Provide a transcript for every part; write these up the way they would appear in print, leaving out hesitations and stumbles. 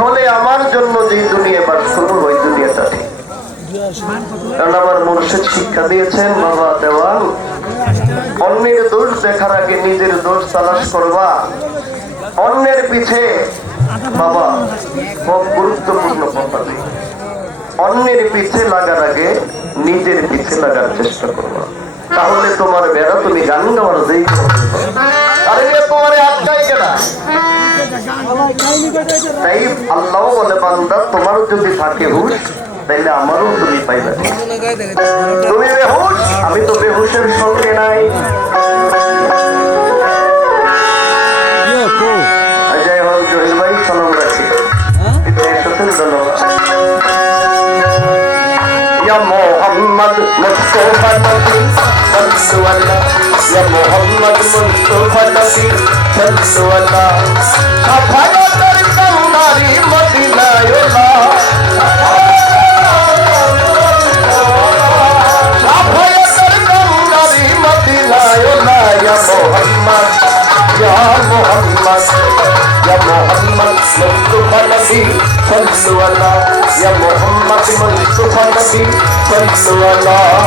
হলে আমার জন্য যে দুনিয়া বাস করবো ওই দুনিয়াটা ঠিক। কারণ আমার মুর্শিদ শিক্ষা দিয়েছেন, বাবা দেওয়ান, অন্যের দোষ দেখার আগে নিজের দোষ তালাশ করবা। অন্যের পিছে বাবা খুব গুরুত্বপূর্ণ কথা, অন্যের পিছে লাগার আগে নিজের পিছে লাগার চেষ্টা করবা, তাহলে তোমার বেড়া তুমি গান গাওয়ার যেই আরে তোমার আটকাই কেনা। তাই আল্লাহ বলে বান্দা তোমার যদি থাকে হুশ তাইলে আমারও তুমি পাইবে। তুমি বেহুশ, আমি তো বেহুশের সঙ্গে নাই। জয় হোক জহির ভাই, সালাম রাখি। ইয়া মোহাম্মদ মুস্তাফা নবী সাল্লাল্লাহু ইয়া মোহাম্মদ মুস্তাফা নবী সাল্লাল্লাহু সাফায়াতের কান্দারি মদিনায় ওলা সাফায়াতের কান্দারি মদিনায় ওলা ইয়া মোহাম্মদ ইয়া মোহাম্মদ ইয়া মোহাম্মদ মুস্তাফা নবী সাল্লাল্লাহু ইয়া মোহাম্মদ মুস্তাফা নবী সাল্লাল্লাহু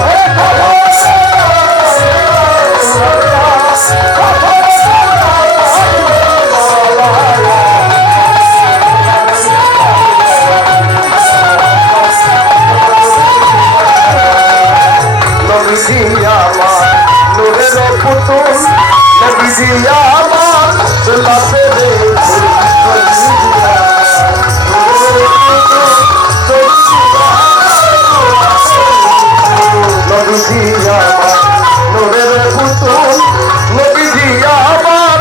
নবীজি আমার নূরের পুতুল, নবীজি আমার লাফের ফুল, নবীজি আমার নূরের পুতুল, নবীজি আমার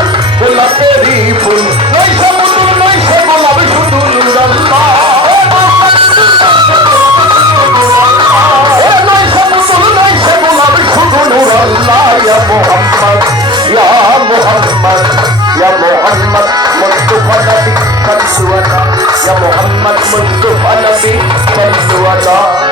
লাফের ফুল, নইছে পুতুল নইছে গোলাপ শুধু নূর আল্লাহ, ইয়া মোহাম্মদ ইয়া মোহাম্মদ ইয়া মোহাম্মদ মুস্তাফা নবী সাল্লাল্লাহু ইয়া মোহাম্মদ মুস্তাফা নবী সাল্লাল্লাহু